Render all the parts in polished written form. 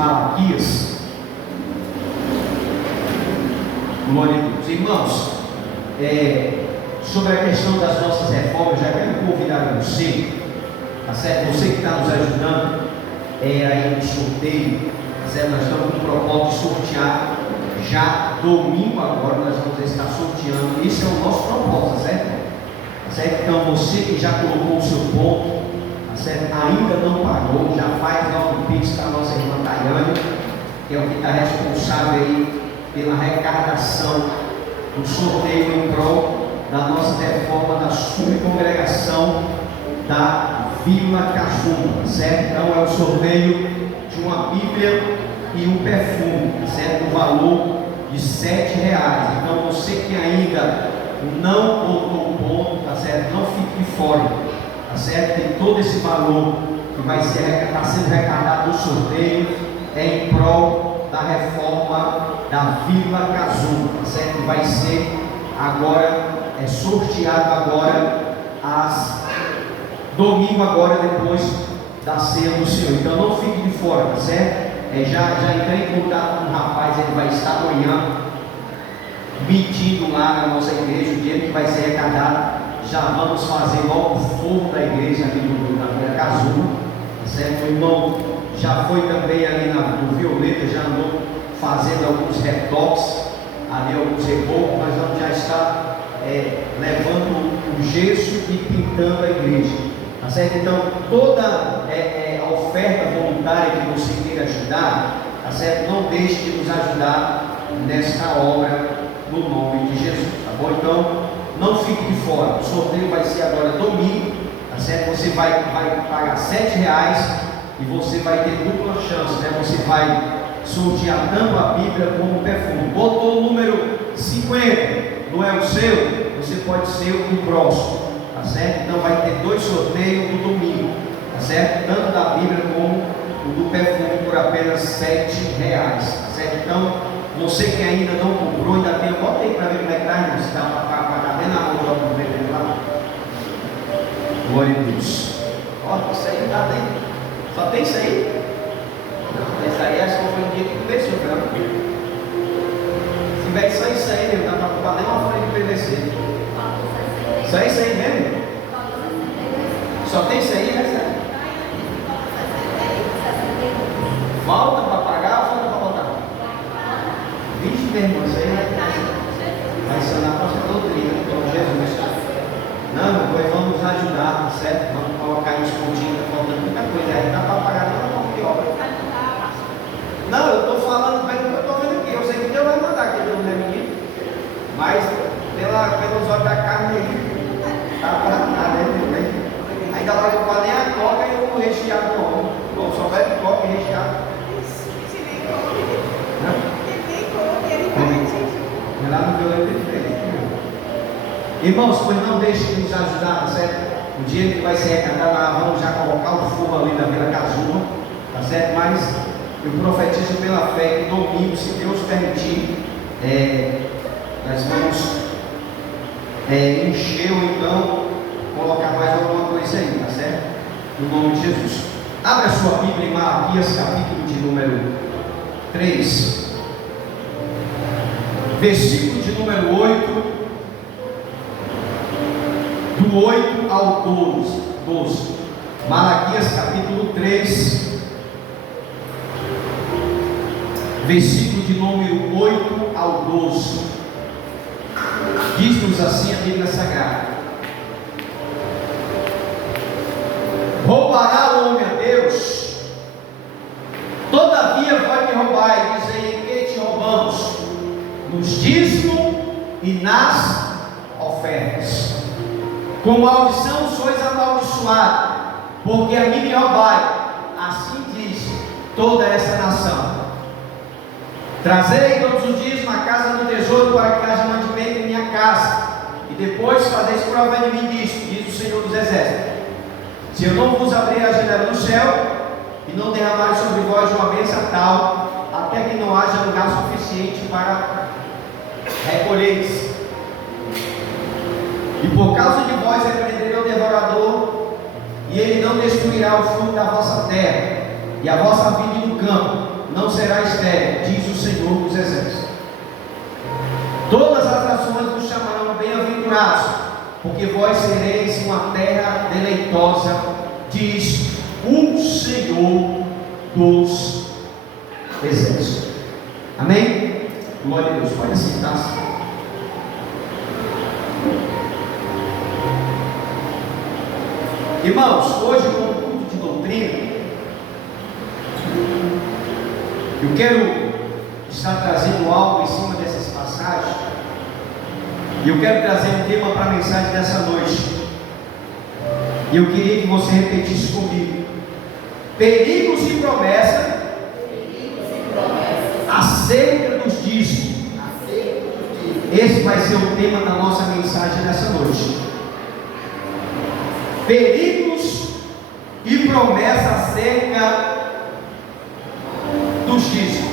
Malaquias. Glória a Deus. Irmãos, sobre a questão das nossas reformas, já quero convidar você, tá certo? Você que está nos ajudando aí no sorteio, tá certo? Nós estamos com o propósito de sortear já domingo agora, nós vamos estar sorteando. Esse é o nosso propósito, tá certo? Tá certo? Então você que já colocou o seu ponto, tá certo? Ainda não pagou, já faz logo o Pix para a nossa irmã Tayane, que é o que está responsável aí pela arrecadação do sorteio em prol da nossa reforma da subcongregação da Vila Cajuma, certo? Então é o sorteio de uma Bíblia e um perfume, certo? No valor de R$7. Então você que ainda não colocou o ponto, tá certo? Não fique de fora, tá certo? Tem todo esse valor que vai ser, está sendo arrecadado no sorteio, é em prol da reforma da Vila Cajuma, tá certo? Vai ser agora, sorteado agora domingo agora, depois da ceia do Senhor. Então não fique de fora, tá certo? Já entrei em contato com o rapaz, ele vai estar amanhã medindo lá na nossa igreja, o dinheiro que vai ser arrecadado. Já vamos fazer logo o fogo da igreja ali da Vila Cajuma, tá certo? O irmão já foi também ali no Violeta, já andou fazendo alguns retoques, ali alguns rebocos. Nós vamos já estar levando o gesso e pintando a igreja, tá certo? Então toda a oferta voluntária que você queira ajudar, tá certo? Não deixe de nos ajudar nesta obra no nome de Jesus, tá bom? Então não fique de fora. O sorteio vai ser agora domingo, tá certo? Você vai pagar R$7 e você vai ter dupla chance, né? Você vai sortear tanto a Bíblia como o perfume. Botou o número 50, não é o seu? Você pode ser o próximo, tá certo? Então vai ter 2 sorteios no domingo, tá certo? Tanto da Bíblia como o do perfume por apenas R$7, tá certo? Então você que ainda não comprou, ainda tem, bota aí para ver como é que está, irmão. Você está para bem na mão do vendedor lá. Glória a Deus. Ó, isso aí está dentro. Só tem isso aí? Não, isso aí acho que foi um dia que começou, cara. Se tiver só isso aí, não dá para comprar nem uma folha de PVC. Só isso aí mesmo? Só tem isso aí, né? Falta para pagar ou falta para botar? Vixe, meu irmão, isso aí vai ser na próxima doutrina, então Jesus. Não, pois vamos nos ajudar, tá certo? Vamos colocar aí uns pontinhos, tá faltando muita coisa aí, não dá para pagar nenhuma de obra. Não, eu estou falando bem do que eu estou vendo aqui. Eu sei que Deus vai mandar, que Deus não é menino, mas pelos olhos da carne aí, tá para nada, né? Ainda vai ocupar nem a coca e o recheado do homem. Bom, só bebe coca e recheado. Lá no violento é diferente. Irmãos, pois não deixe de nos ajudar, tá certo? O dia que vai ser arrecadado, nós vamos já colocar o fogo ali da Vila Cajuma, tá certo? Mas eu profetizo pela fé que domingo, se Deus permitir, nós vamos encher ou então colocar mais alguma coisa aí, tá certo? No nome de Jesus. Abra a sua Bíblia em Malaquias, capítulo de número 3. Versículo de número 8, do 8 ao 12. Malaquias capítulo 3, versículo de número 8 ao 12. Diz-nos assim a Bíblia Sagrada: roubará o homem a Deus? Todavia vai me roubar, e diz aí: em que te roubamos? Nos dízimos e nas ofertas. Com maldição sois amaldiçoados, porque a mim me roubai. Assim diz toda essa nação. Trazei todos os dias uma casa do tesouro, para que haja mantimento em minha casa, e depois fazeis prova de mim disto, diz o Senhor dos Exércitos: se eu não vos abrir a janela do céu e não derramar sobre vós uma bênção tal, até que não haja lugar suficiente para recolheis. E por causa de vós repreenderei o devorador, e ele não destruirá o fruto da vossa terra, e a vossa vide no campo, não será estéril, diz o Senhor dos Exércitos. Todas as nações vos chamarão bem-aventurados, porque vós sereis uma terra deleitosa, diz o Senhor dos Exércitos. Amém? Glória a Deus. Pode sentar-se. Irmãos, hoje com o culto de doutrina, eu quero estar trazendo algo em cima dessas passagens, e eu quero trazer um tema para a mensagem dessa noite, e eu queria que você repetisse comigo: perigos e promessas acerca dos dízimos. Esse vai ser o tema da nossa mensagem nessa noite. Perigos e promessas acerca dos dízimos.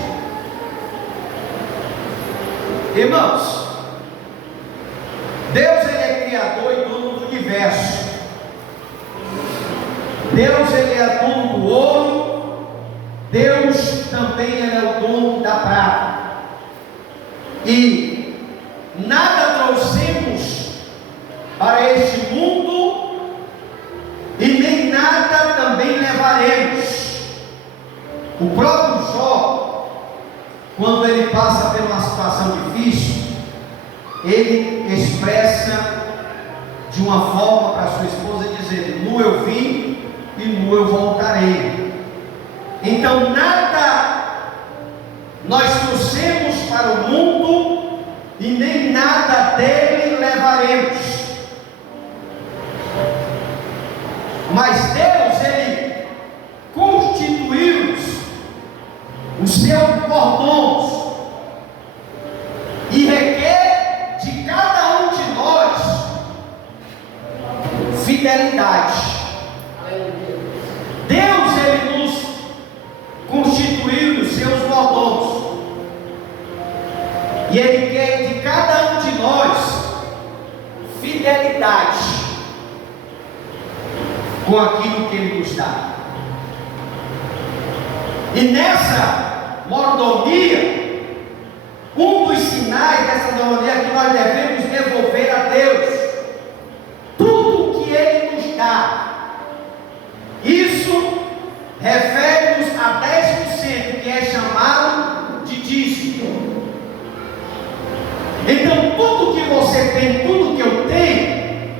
Irmãos, Deus ele é criador e dono do universo. Deus ele é dono do ouro. Deus também ele é o dono da prata. E nada trouxemos para este mundo e nem nada também levaremos. O próprio Jó, quando ele passa por uma situação difícil, ele expressa de uma forma para sua esposa, dizendo: nu eu vim e nu eu voltarei. Então nada nós trouxemos para o mundo e nem nada dele levaremos. Mas Deus, ele constituiu os seus mordomos e requer de cada um de nós fidelidade. Deus, ele nos constituiu os seus mordomos e ele quer de cada um de nós fidelidade com aquilo que ele nos dá. E nessa mordomia, um dos sinais dessa mordomia é que nós devemos devolver a Deus tudo que ele nos dá. Isso refere-nos a 10%, que é chamado de dízimo. Então tudo que você tem, tudo que eu tenho,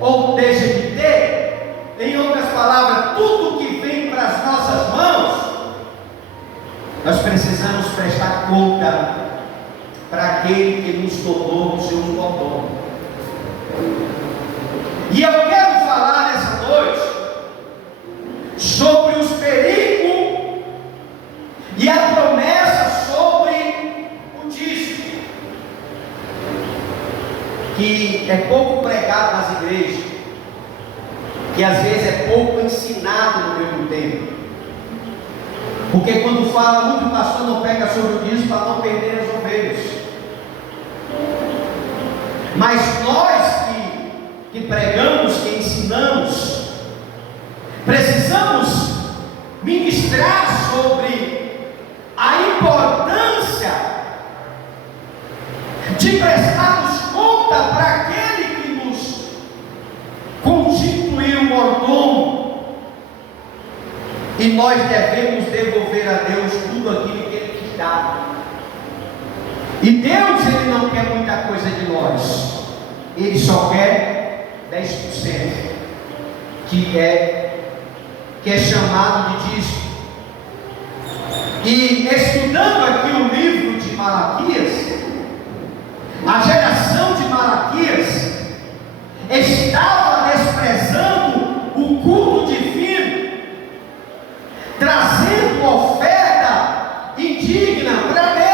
ou deixa de ter, em outras palavras, tudo que vem para as nossas mãos, nós precisamos prestar conta para aquele que nos tornou o seu mordomo. E eu quero falar nessa noite sobre os perigos e a promessa sobre o dízimo, que é pouco pregado nas igrejas, que às vezes é pouco ensinado no mesmo tempo. Porque quando fala muito, o pastor não pega sobre o dízimo para não perder as ovelhas. Mas nós que pregamos, que ensinamos, precisamos ministrar sobre a importância de prestarmos conta para aquele que nos constituiu mordomo. E nós devemos devolver a Deus tudo aquilo que Ele nos dá. E Deus, Ele não quer muita coisa de nós. Ele só quer 10%, que é chamado de dízimo. E estudando aqui o livro de Malaquias, a geração de Malaquias estava desprezando o culto divino, trazendo oferta indigna para Deus.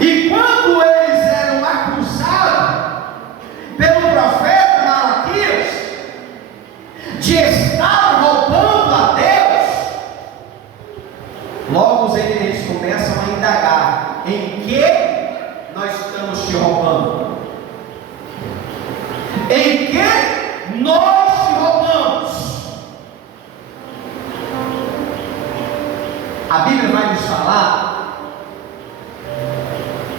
E quando eles eram acusados pelo profeta Malaquias de estar roubando a Deus, logo eles começam a indagar: em que nós estamos te roubando? Em que nós te roubamos? A Bíblia vai nos falar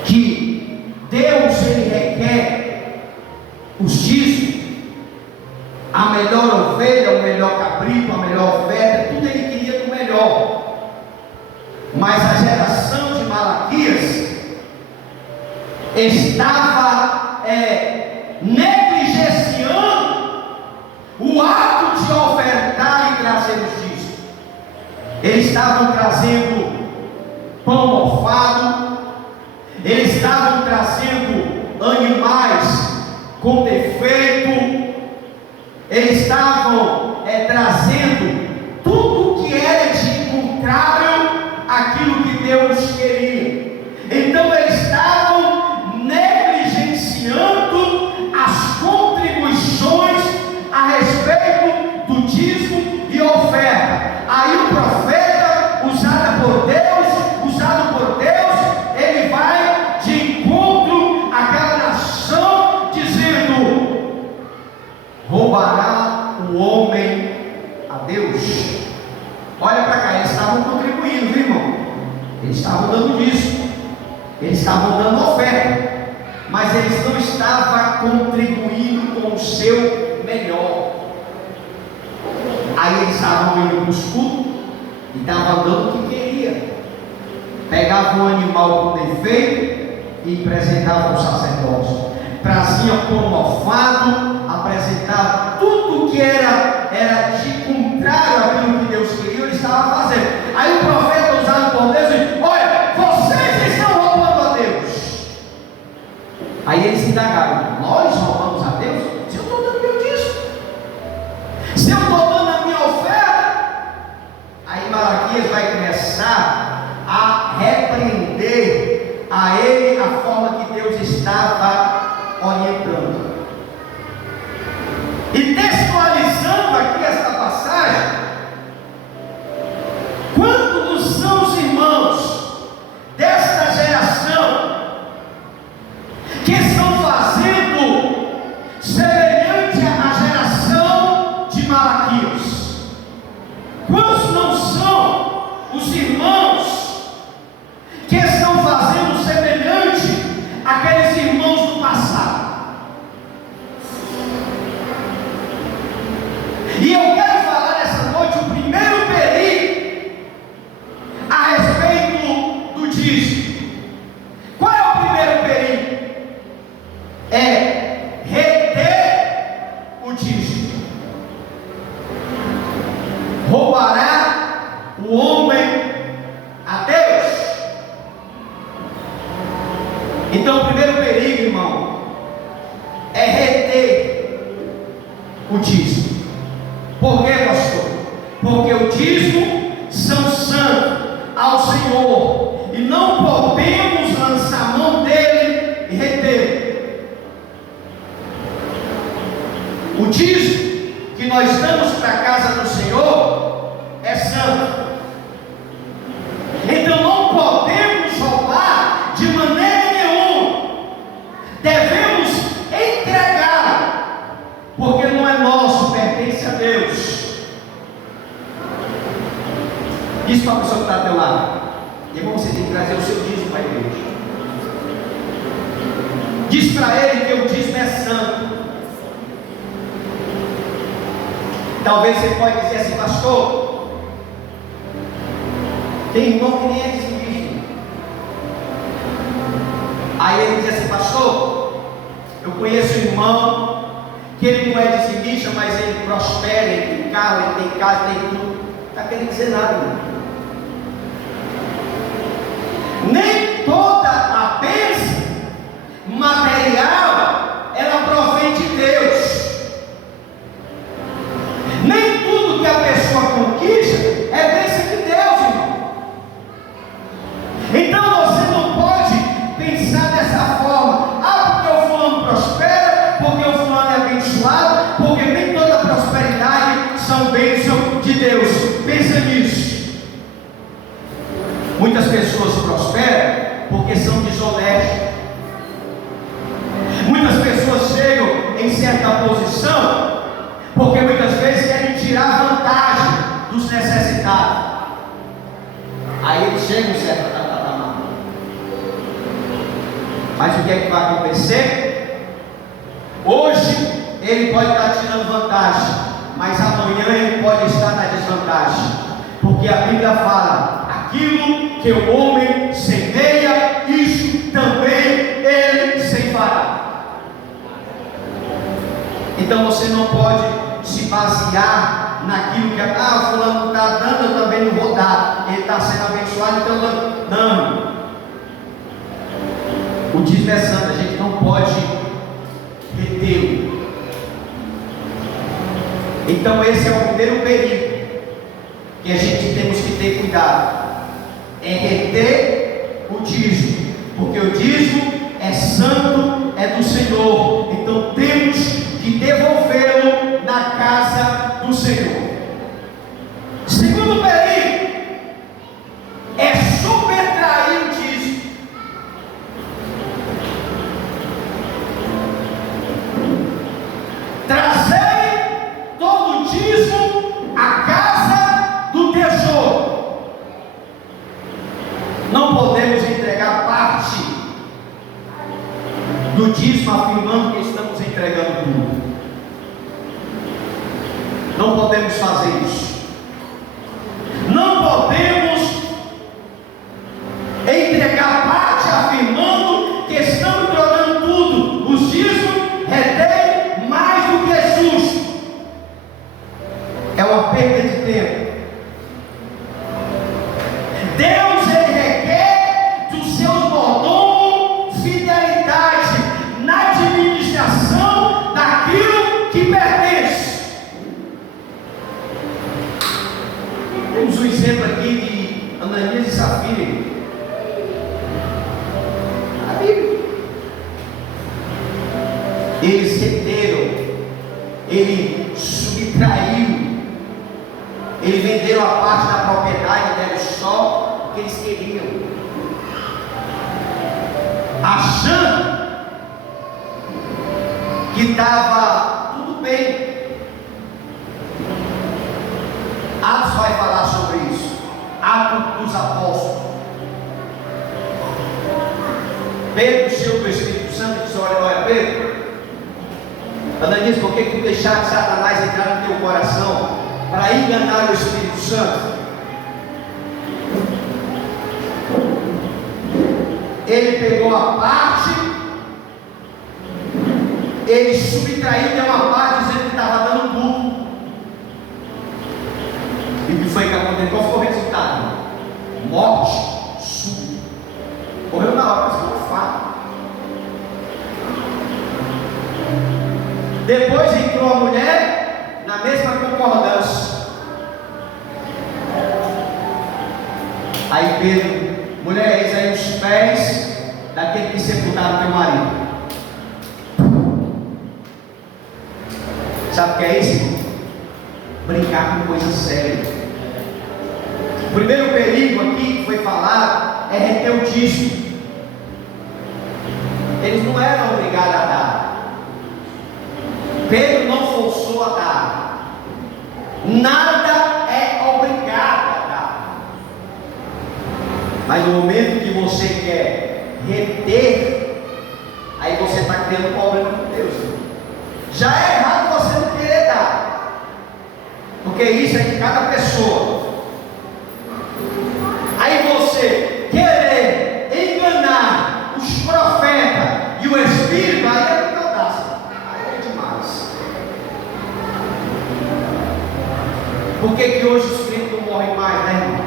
que Deus, ele requer os dízimos, a melhor ovelha, o melhor cabrito, a melhor oferta, tudo ele queria do melhor. Mas a geração de Malaquias estava negligenciando o ato de ofertar e trazer os dízimos. Eles estavam trazendo pão mofado, eles estavam trazendo animais com defeito, eles estavam trazendo tudo que era de contrário àquilo que Deus queria. Então eles estavam negligenciando as contribuições a respeito do dízimo e oferta. Aí o profeta, usado por Deus, ele vai de encontro àquela nação, dizendo: roubará o homem a Deus? Olha para cá, eles estavam contribuindo, viu, irmão? Eles estavam dando dízimo, eles estavam dando oferta, mas eles não estavam contribuindo com o seu melhor. Aí eles estavam indo para os cultos e estavam dando o que queria. Pegavam um animal com defeito e apresentavam ao sacerdote. Traziam pão mofado, apresentavam tudo que era de contrário àquilo que Deus queria, eles estavam fazendo. Aí o profeta, usado por Deus, disse: olha, vocês estão roubando a Deus. Aí eles indagaram: nós roubamos a Deus? Se eu estou dando meu dízimo, se eu estou dando a minha oferta. Aí Malaquias vai começar a repreender a ele a forma que Deus estava orientando. E textualizando aqui esta passagem, quantos são os irmãos desta geração que estão fazendo semelhante à geração de Malaquias? Quantos não são os irmãos que estão fazendo semelhante àqueles irmãos do passado? E eu quero falar nessa noite o primeiro perigo a respeito do dízimo. Qual é o primeiro perigo? É reter o dízimo. Roubará o homem a Deus? Então o primeiro perigo, irmão, é reter o dízimo. Por quê, pastor? Porque o dízimo são santos ao Senhor e não podemos lançar mão dele e reter. O dízimo que nós damos para a casa do Senhor é santo. Então não podemos roubar de maneira nenhuma. Devemos entregar, porque não é nosso, pertence a Deus. Diz para a pessoa que está ao teu lado: irmão, você tem que trazer o seu dízimo para a igreja. Diz para ele que o dízimo é santo. Talvez você pode dizer assim: pastor, tem irmão que nem é dizimista. Aí ele diz assim: pastor, eu conheço um irmão que ele não é dizimista, mas ele prospera, ele tem carro, ele tem casa, tem tudo. Não está querendo dizer nada, irmão. Nem toda a bênção material ela provém de Deus. Nem tudo que a pessoa conquista é bênção de Deus, irmão. Então você não pode pensar dessa forma: ah, porque o fulano prospera, porque o fulano é abençoado, porque nem toda prosperidade são bênção de Deus. Pensa nisso. Muitas pessoas prosperam porque são desonestas. Muitas pessoas chegam em certa posição porque muitas vezes querem tirar vantagem dos necessitados. chega um certo patamar. Mas o que é que vai acontecer? Hoje ele pode estar tirando vantagem, mas amanhã ele pode estar na desvantagem, porque a Bíblia fala: aquilo que o homem semeia, isso também ele ceifará. Então você não pode se basear naquilo que fulano está dando, eu também não vou dar, ele está sendo abençoado, então não. O dízimo é santo, a gente não pode retê-lo. Então esse é o primeiro perigo que a gente temos que ter cuidado, é reter o dízimo, porque o dízimo é santo, é do Senhor, então temos que devolvê-lo na casa do Senhor. Segundo perigo é subtrair o dízimo. Trazer todo o dízimo à casa do tesouro. Não podemos entregar parte do dízimo afirmando que estamos entregando tudo. Não podemos fazer isso. Não podemos entregar parte afirmando que estamos entregando tudo. Os dízimos retém mais do que justo. É uma perda de tempo. Deus, ele requer dos seus mordomos fidelidade na administração daquilo que pertence. Temos um exemplo aqui de Ananias e Safira. A Bíblia. Eles reteram, ele subtraiu, eles venderam a parte da propriedade, deram só o que eles queriam, achando que estava tudo bem. Atos vai falar sobre isso. Atos dos Apóstolos. Pedro, cheio do Espírito Santo, disse: olha Pedro, Ananias, por que tu deixaste Satanás entrar no teu coração para enganar o Espírito Santo? Ele pegou a parte, ele subtraiu, deu uma parte dizendo que estava dando tudo. E o que foi que aconteceu? Qual foi o resultado? Morte súbita. Morreu na hora, mas foi um fato. Depois entrou a mulher na mesma concordância. Aí Pedro: mulher, eis aí os pés daquele que sepultaram teu marido. Sabe o que é isso? Brincar com coisa séria. O primeiro perigo aqui que foi falado é reter o dízimo. Eles não eram obrigados a dar. Pedro não forçou a dar. Nada é obrigado a dar. Mas no momento que você quer reter, aí você está criando problema com Deus. Já é errado você não querer dar, porque isso é de cada pessoa. Aí você querer enganar os profetas e o Espírito, aí é muito audácia. Aí é demais. Por que hoje os crentes não morrem mais, né, irmão?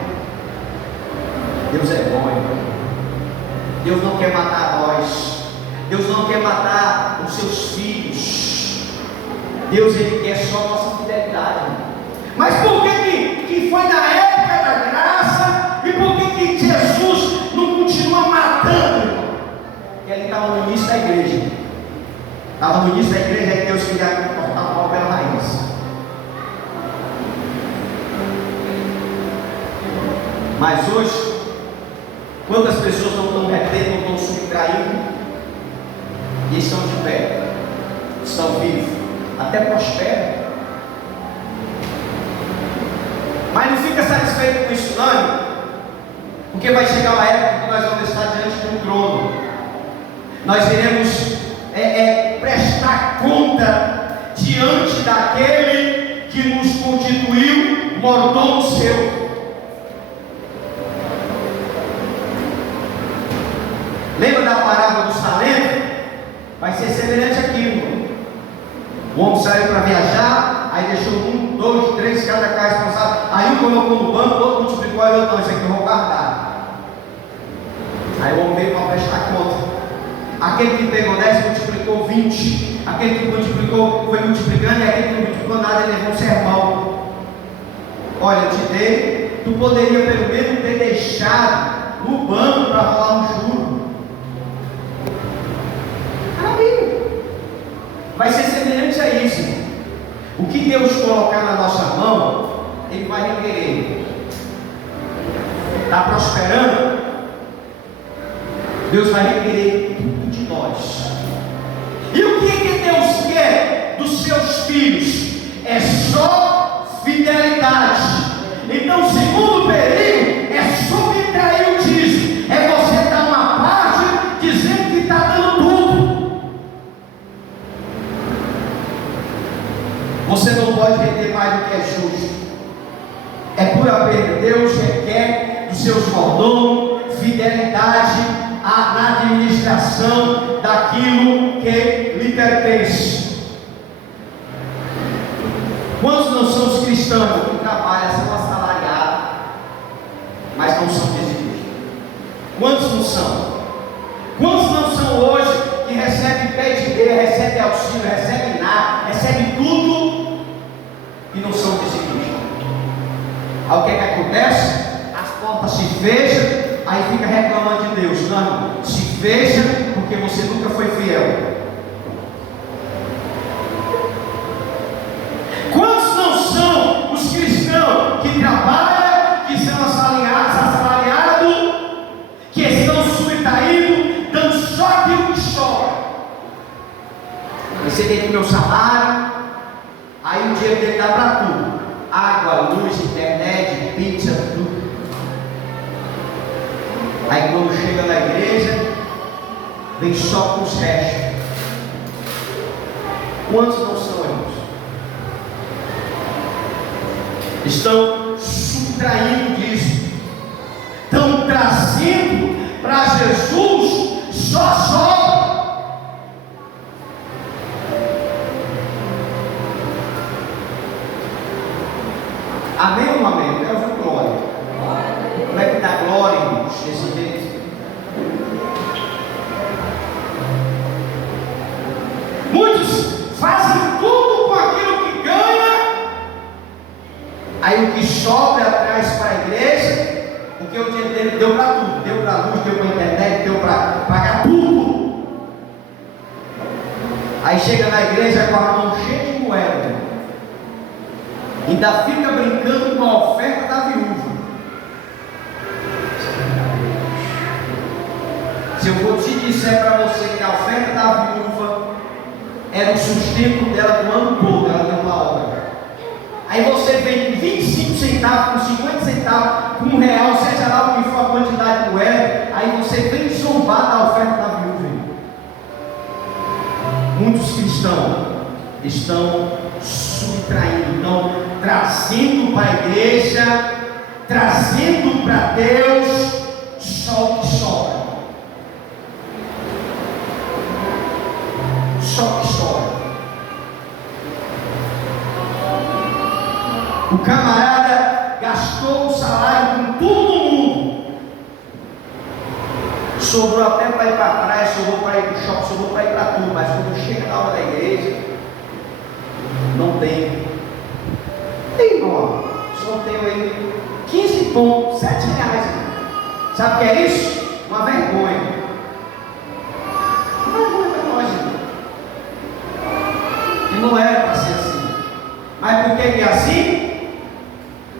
Deus é bom, irmão. Deus não quer matar nós. Deus não quer matar os seus filhos. Deus, ele quer só a nossa fidelidade. Mas por que foi na época da graça? E por que Jesus não continua matando? Porque ele estava no início da igreja. Estava no início da igreja e Deus queria cortar a pau pela raiz. Mas hoje, quantas pessoas não estão retendo, não estão subtraindo e estão de pé, estão vivos, até prosperam. Mas não fica satisfeito com isso, não. Porque vai chegar uma época que nós vamos estar diante de um trono. Nós iremos prestar conta diante daquele que nos constituiu mordomo seu. Lembra da parábola dos talentos? Vai ser semelhante àquilo. O homem saiu para viajar, aí deixou 1, 2, 3, cada casa responsável. Aí um colocou no banco, outro multiplicou, aí outro não, isso aqui eu vou guardar. Aí o homem veio para prestar conta. Aquele que pegou 10 multiplicou 20. Aquele que multiplicou foi multiplicando, e aquele que não multiplicou nada, ele levou um sermão. Olha, eu te dei, tu poderia pelo menos ter deixado no banco para rolar um juro. Vai ser semelhante a isso. O que Deus colocar na nossa mão, Ele vai requerer. Está prosperando? Deus vai requerer tudo de nós. E o que Deus quer dos seus filhos? É só fidelidade. Então, o segundo perigo é subtrair o dízimo. É você dar uma parte dizendo que está dando tudo. Você não pode render mais do que é justo. É pura perda. Deus requer dos seus mordomos fidelidade na administração daquilo que lhe pertence. Quantos não são os cristãos que trabalham, são assalariados, mas não são dizimistas? Quantos não são? Quantos não são hoje que recebem pé de meia, recebem auxílio, recebem nada, recebem tudo e não são dizimistas? Aí o que acontece? As portas se fecham. Aí fica reclamando de Deus. Não, se fecha porque você nunca foi fiel. Quantos não são os cristãos que trabalham, que são assalariados, que estão subtraídos, dando só aquilo que sobra? Você tem o meu salário, aí o dinheiro dele dá para tudo: água, luz, internet, pizza, tudo. Aí quando chega na igreja, vem só com os restos. Quantos não são, irmãos? Estão subtraindo disso. Estão trazendo para Jesus só. Amém ou não amém? Eu quero ouvir glória. Como é que dá glória, irmãos, desse jeito? Muitos fazem tudo com aquilo que ganha, aí o que sobra traz para a igreja, porque o dinheiro dele deu para tudo, deu para a luz, deu para a internet, deu para pagar tudo. Aí chega na igreja com a mão cheia de moeda, ainda fica brincando com a oferta da viúva. Se eu vou te dizer para você que a oferta da viúva era o sustento dela do ano todo, ela deu uma obra. Aí você vem com 25 centavos, com 50 centavos, com R$1, seja lá o que for a quantidade de moeda, aí você vem zombar da oferta da viúva. Muitos cristãos estão subtraindo, estão trazendo para a igreja, trazendo para Deus só o que sobra. Só que sobra. O camarada gastou o salário com todo mundo. Sobrou até para ir para a praia, sobrou para ir para o shopping, sobrou para ir para tudo. Mas quando chega na hora da igreja, não tem. Tem, irmão. Só tenho aí 15 pontos, R$7. Sabe o que é isso? Uma vergonha. Não era para ser assim. Mas por que é assim?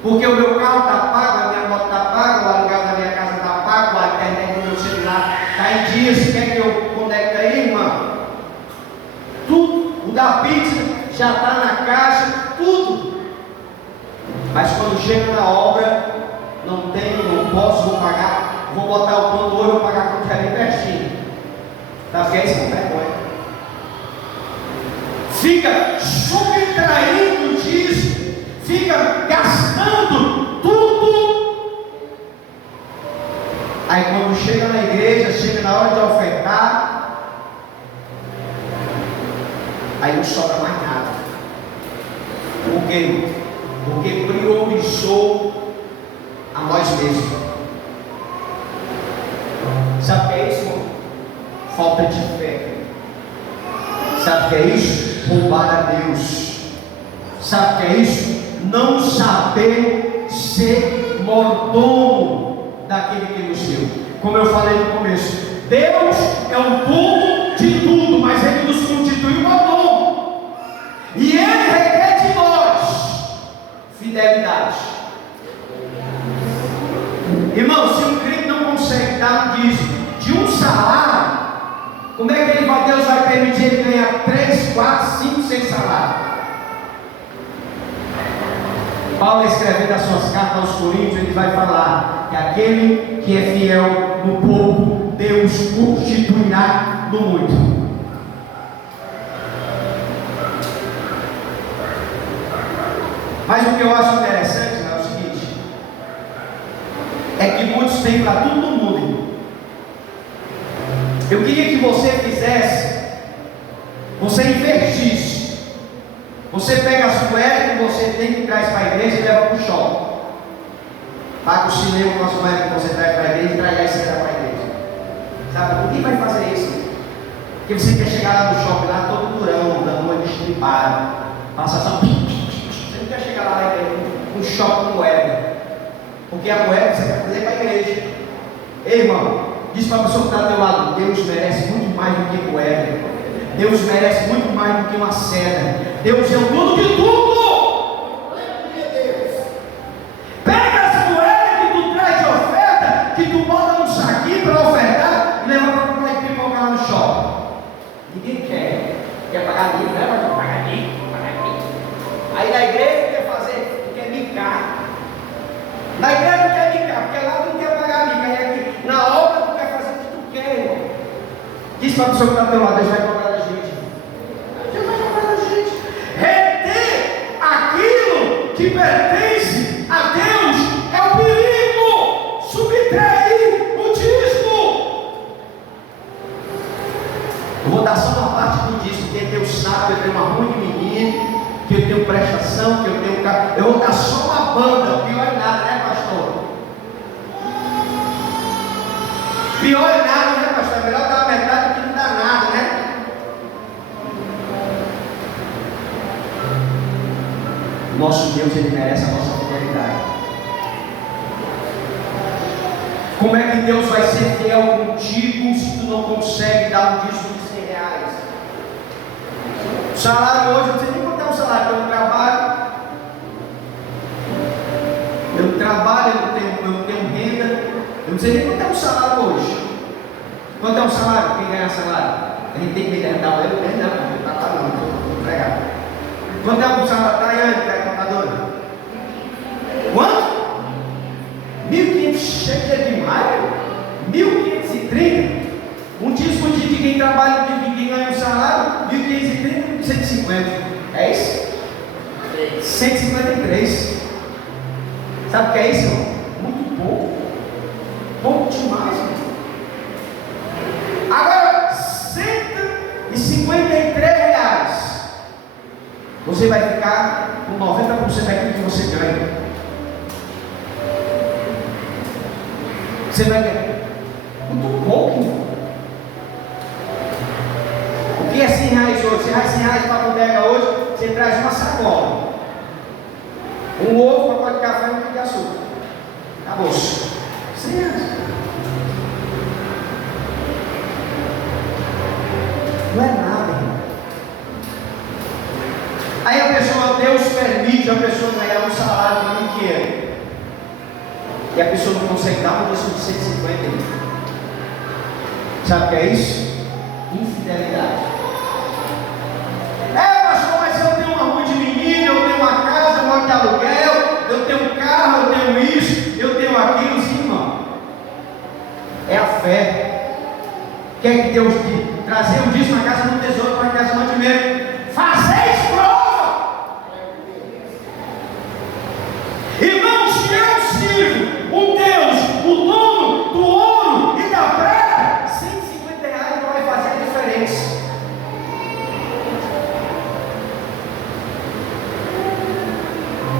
Porque o meu carro está pago, a minha moto está paga, o aluguel da minha casa está pago, a internet do meu celular está em dia. Se quer que eu conecte aí, irmão? Tudo. O da pizza já está na caixa, tudo. Mas quando chega na obra, não tenho, não posso, vou pagar vou botar o plano hoje, vou pagar quando quer bem pertinho. Sabe o que é isso? Não vergonha. Fica subtraindo disso, fica gastando tudo. Aí quando chega na igreja, chega na hora de ofertar, aí não sobra mais nada. Por quê? Porque priorizou a nós mesmos. Sabe o que é isso? Falta de fé. Sabe o que é isso? Roubar a Deus. Sabe o que é isso? Não saber ser mordomo daquele que nos deu. Como eu falei no começo, Deus é o dono de tudo, mas Ele nos constitui um mordomo. E Ele requer de nós fidelidade. Irmão, se um crente não consegue dar um dízimo de um salário, como é que Deus vai permitir ele ganhar 3, 4, 5, 6 salários? Paulo, escrevendo as suas cartas aos Coríntios, ele vai falar que aquele que é fiel no pouco, Deus constituirá no muito. Mas o que eu acho interessante é o seguinte: é que muitos têm para tudo no mundo. Eu queria que você fizesse, você investisse. Você pega as moedas que você tem que traz para a igreja e leva para o shopping. Paga o cinema com as moedas que você traz para a igreja e traz a cena para a igreja. Sabe por que vai fazer isso? Porque você quer chegar lá no shopping, lá todo durão, dando uma destripada, passar só. Você não quer chegar lá na igreja com um shopping de moeda. Porque a moeda você vai fazer para a igreja. Ei, irmão, diz para a pessoa que está ao teu lado: Deus merece muito mais do que moeda. Deus merece muito mais do que uma seda. Deus é o dono de tudo. Pega as moedas que tu traz de oferta, que tu bota num saquinho para ofertar e leva para comprar e pipocar lá no shopping. Ninguém quer pagar livre, né? Mas pagar livre. Aí na igreja quer micar. Na igreja tu quer micar, porque lá tu não quer pagar mica. Aí aqui na obra tu quer fazer o que tu quer, irmão. Diz para a pessoa que está ao teu lado: Deus vai cobrar da gente. Deus vai cobrar da gente. Reter aquilo que pertence a Deus é o perigo. Subtrair o dízimo. Eu vou dar só uma parte do dízimo, porque Deus sabe, eu tenho uma rua de menino, que eu tenho prestação, que eu tenho carro. Eu vou dar só uma banda, pior é nada, né, pastor? Pior é nada, né, pastor? É melhor dar uma metade do que não dar nada, né? O nosso Deus, Ele merece a nossa fidelidade. Como é que Deus vai ser fiel contigo se tu não consegue dar um dízimo de 100 reais? O salário hoje, eu não sei nem quanto é o salário, eu trabalho, eu não tenho renda, eu não sei nem quanto é o salário hoje. Quanto é o salário? Quem ganha salário? A gente tem que dar o euro, não, está falando, estou empregado. Quanto é o salário? Tayane, que é contadora? Quanto? 1.500, chega demais, 1.530. Um dízimo de quem trabalha, de quem ganha um salário, 1.530, 150. É isso? 153. Sabe o que é isso? Muito pouco. Pouco demais. Agora, 153 reais. Você vai ficar com 90% daquilo que você ganha. Você vai ganhar muito pouco. O que é 100 reais hoje? Você vai 100 reais para a bodega hoje, você traz uma sacola, um ovo, um pacote de café e um pouco de açúcar. Acabou. 100 reais. Não é nada, irmão. Aí a pessoa, Deus permite a pessoa ganhar um salário de 1.500. E a pessoa não consegue dar uma pessoa de 150. Sabe o que é isso? Infidelidade. Pastor, mas eu tenho uma rua de menino, eu tenho uma casa, eu moro de aluguel, eu tenho um carro, eu tenho isso, eu tenho aquilo, sim, irmão. fé. Quer que Deus diz? Trazer o dízimo na casa do tesouro para a casa do mantimento. Fazeis prova. Irmãos, se eu sirvo o Deus, o dono do ouro e da prata, R$150 não vai fazer a diferença.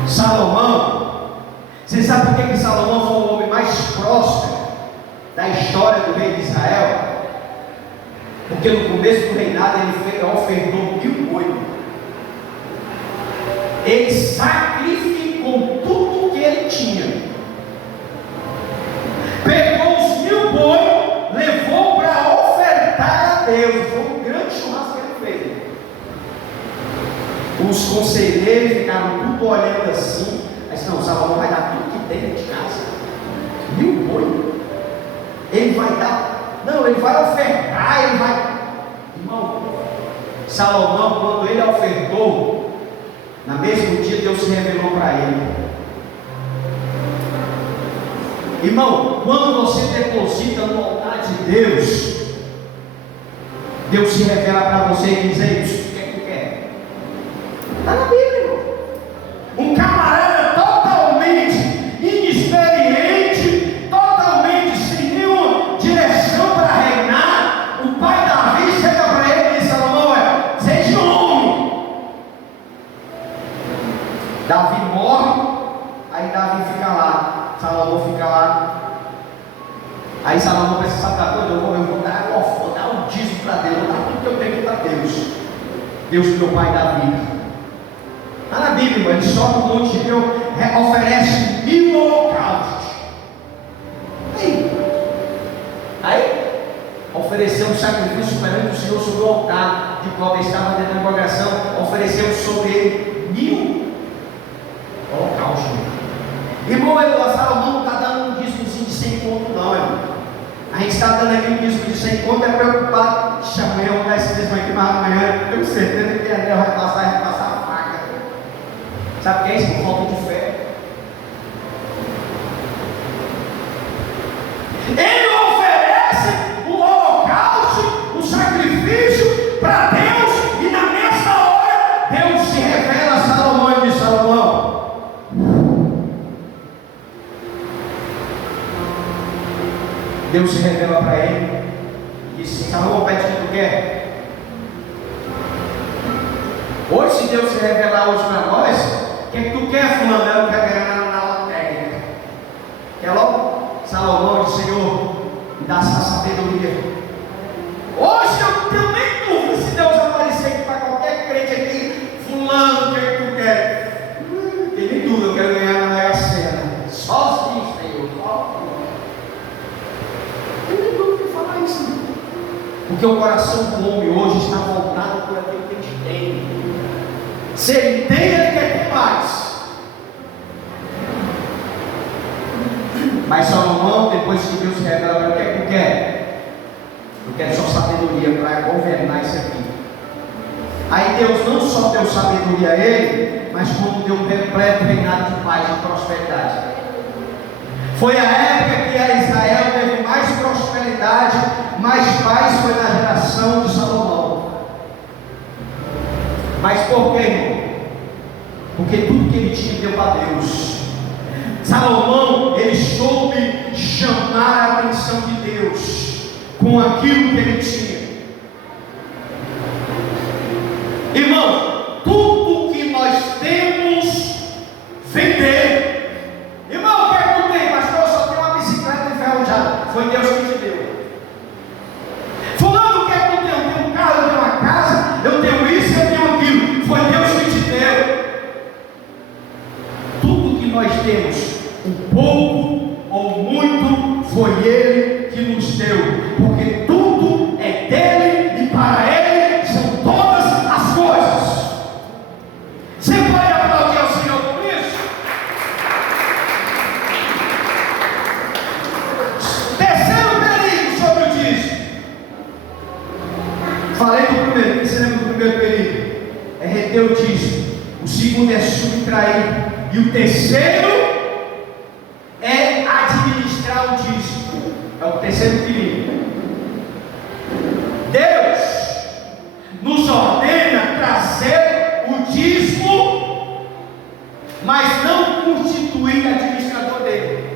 Salomão, você sabe por que Salomão foi o homem mais próspero da história do rei de Israel? Porque no começo do reinado ele ofertou 1000 bois. Ele sacrificou tudo que ele tinha. Pegou os 1000 bois, levou para ofertar a Deus. Foi um grande churrasco que ele fez. Os conselheiros ficaram tudo olhando assim. Mas não, Salomão vai dar tudo que tem dentro de casa. 1000 bois. Ele vai dar. Não, ele vai ofertar, ele vai. Irmão, Salomão, quando ele ofertou, no mesmo dia Deus se revelou para ele. Irmão, quando você deposita no altar de Deus, Deus se revela para você e diz: ei, isso, o que é que tu quer? Está na Bíblia, irmão. Um camarada totalmente inexperiente, totalmente sem nenhuma direção para reinar, o pai Davi chega para ele e diz: Salomão, seja homem. Davi morre, aí Davi fica lá, Salomão fica lá. Aí Salomão pensa: sabe da coisa? Eu vou dar o dízimo para Deus, vou dar tudo que eu tenho para Deus. Deus, meu pai Davi. Está na Bíblia, irmão. Ele sobe no monte de Deus, oferece 1000 holocaustos. Aí ofereceu um sacrifício perante o Senhor sobre o altar de qual estava dentro da congregação. Ofereceu sobre ele 1000 holocaustos. Irmão, Salomão não está dando um dízimozinho de 100 conto, não, irmão. A gente está dando aqui um dízimo de 100 conto, é preocupado. Amanhã eu vou dar esse dízimo aqui, mas amanhã eu tenho certeza que Daniel vai passar a faca. Sabe o que é isso? Por falta de fé. Ele oferece o holocausto, o sacrifício para Deus, e na mesma hora Deus se revela a Salomão e diz: Salomão, Deus se revela para ele e diz: Salomão, pede o que tu quer. Hoje, se Deus se revelar hoje para nós, o que é que tu quer, fulano? Eu quero ganhar na loteria. Quer logo? Salomão diz: Senhor, me dá essa sabedoria. Hoje eu tenho nem dúvida, se Deus aparecer aqui para qualquer crente aqui: fulano, o que é que tu quer? Tem nem dúvida, eu quero ganhar na Mega Sena. Sozinho, Senhor. Tem nem dúvida de falar isso. Porque o coração do homem hoje está voltado por aquilo que ele tem. Se ele tem, ele quer ter mais. Mas Salomão, depois que Deus se revela: o que é que tu quer? Eu quero só sabedoria para governar isso aqui. Aí Deus não só deu sabedoria a ele, mas como deu um completo reinado de paz e prosperidade. Foi a época que a Israel teve mais prosperidade, mais paz, foi na geração de Salomão. Mas por quê, irmão? Porque tudo que ele tinha deu para Deus. Salomão, ele soube chamar a atenção de Deus com aquilo que ele tinha. Irmão, tudo que nós temos vem dele. Irmão, o que é que tu tem? Pastor, eu só tenho uma bicicleta enferrujada. Foi Deus que te deu. Fulano, o que é que tu tem? Eu tenho um carro, eu tenho uma casa, eu tenho isso, eu tenho aquilo. Foi Deus que te deu. Tudo que nós temos, o pouco ou muito, foi Ele que nos deu. Porque tudo é dele e para Ele são todas as coisas. Você pode aplaudir ao Senhor por isso? Terceiro perigo sobre o dízimo. Falei do primeiro, que você lembra do primeiro perigo? É reter o dízimo. O segundo é subtrair. E o terceiro é administrar o dízimo. É É o terceiro perigo. Deus nos ordena trazer o dízimo, mas não constituir administrador dele.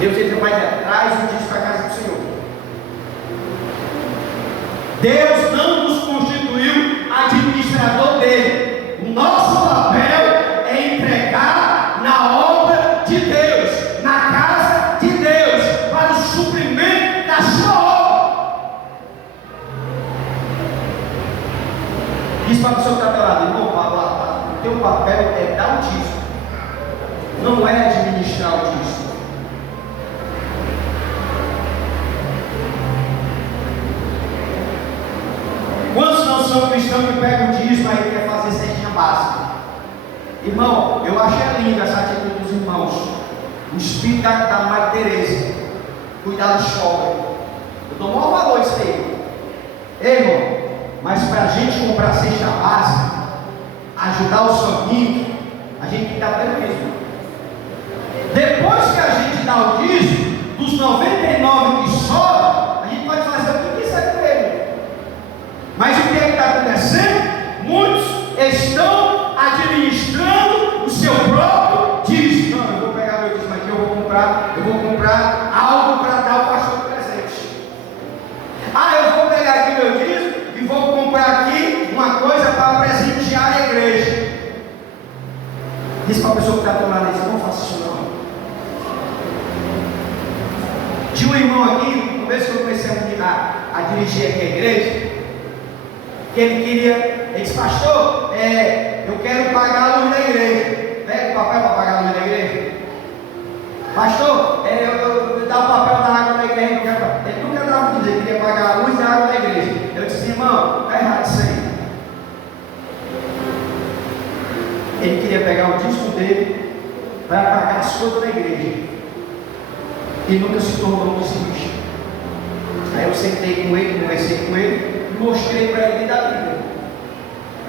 Deus ele vai dizer, traz o dízimo para a casa do Senhor. Deus não nos constituiu administrador dele. O nosso papel é entregar na obra de Deus, na casa de Deus, para o suprimento da sua obra. Diz para a pessoa que está do lado, irmão, o teu papel é dar o dízimo, não é administrar o dízimo. Quantos não são cristãos que pegam o dízimo e quer fazer cestinha básica? Irmão, eu achei linda essa atitude dos irmãos. O espírito da Mãe Teresa, cuidar do jovem. Eu dou maior valor a isso aí. Ei, irmão, mas para a gente comprar cesta básica, ajudar os famintos, a gente tem que dar prejuízo. Depois que a gente dá o dízimo, dos 99 que sobra, a gente pode fazer o que quiser com ele. Mas o que está acontecendo? Muitos estão administrando o seu próprio dízimo. Não, eu vou pegar meu dízimo aqui, eu vou comprar algo para dar ao pastor de presente. Eu vou pegar aqui meu dízimo e vou comprar aqui uma coisa para presentear a igreja. Diz para a pessoa que está do lado, não faça isso não. Tinha um irmão aqui, no começo que eu comecei a dirigir aqui a igreja, que ele disse, pastor, eu quero pagar a luz da igreja. Pega o papel para pagar a luz da igreja. Pastor, eu dá o papel da água da igreja. Ele nunca dava para dizer que queria pagar a luz e a água da igreja. Eu disse, irmão, está errado isso aí. Ele queria pegar o dízimo dele para pagar as contas da igreja. E nunca se tornou um dizimista. Aí eu sentei com ele, conversei com ele, mostrei para ele da Bíblia.